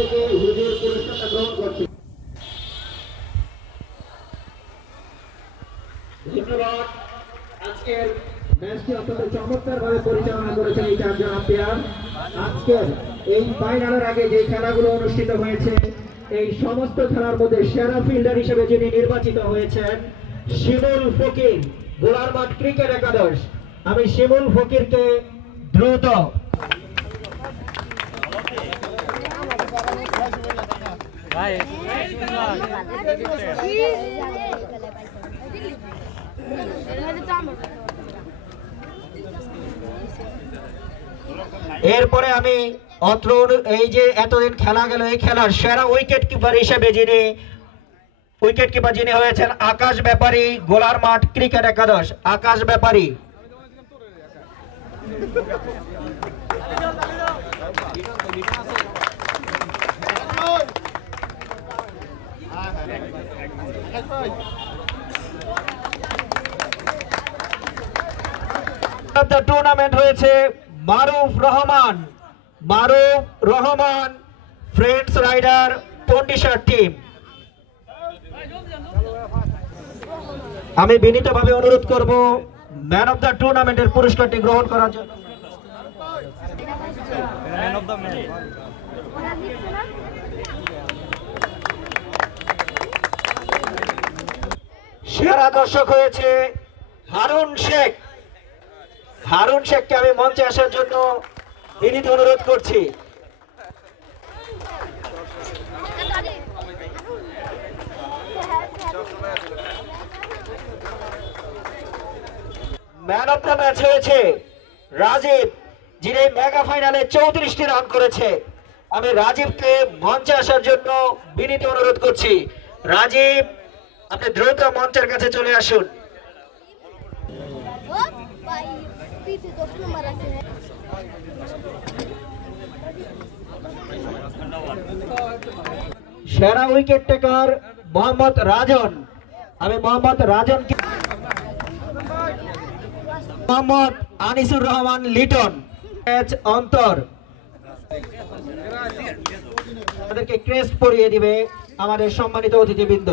থেকে হুজুর পুরস্কারটা গ্রহণ করছে। ধন্যবাদ। আজকের ম্যাচটি অত্যন্ত চমৎকারভাবে পরিচালনা করেছেন এই চারজন আম্পায়ার। আজকের এই ফাইনালের আগে যে খেলাগুলো অনুষ্ঠিত হয়েছে এই সমস্ত খেলার মধ্যে সেরা ফিল্ডার হিসেবে যিনি নির্বাচিত হয়েছেন শিমুল ফকির, গোলারমাঠ ক্রিকেট একাদশ। আমি শিমুল ফকিরকে দ্রুত এরপরে আমি অত্র এই যে এতদিন খেলা গেল এই খেলার সেরা উইকেট কিপার হিসেবে যিনি হয়েছেন আকাশ ব্যাপারী, গোলারমাঠ ক্রিকেট একাদশ। আকাশ ব্যাপারী টুর্নামেন্ট হয়েছে মারুফ রহমান ফ্রেন্ডস রাইডার পন্ডিশার টিম। আমি বিনীতভাবে অনুরোধ করব ম্যান অফ দ্য টুর্নামেন্টের পুরস্কারটি গ্রহণ করার জন্য। সেরা দর্শক হয়েছে হারুন শেখকে আমি মঞ্চে আসার জন্য বিনীত অনুরোধ করছি। ম্যান অফ দ্য ম্যাচ হয়েছে রাজীব, যিনি মেগা ফাইনালে 34টি রান করেছে। আমি রাজীবকে মঞ্চে আসার জন্য বিনীত অনুরোধ করছি। রাজীব, আপনি দ্রুত মঞ্চের কাছে চলে আসুন। সেরা উইকেট টেকার মোহাম্মদ রাজন। আমি মোহাম্মদ আনিসুর রহমান লিটন ম্যাচ অন্তর আমাদেরকে ক্রেস্ট পরিয়ে দিবে আমাদের সম্মানিত অতিথিবৃন্দ।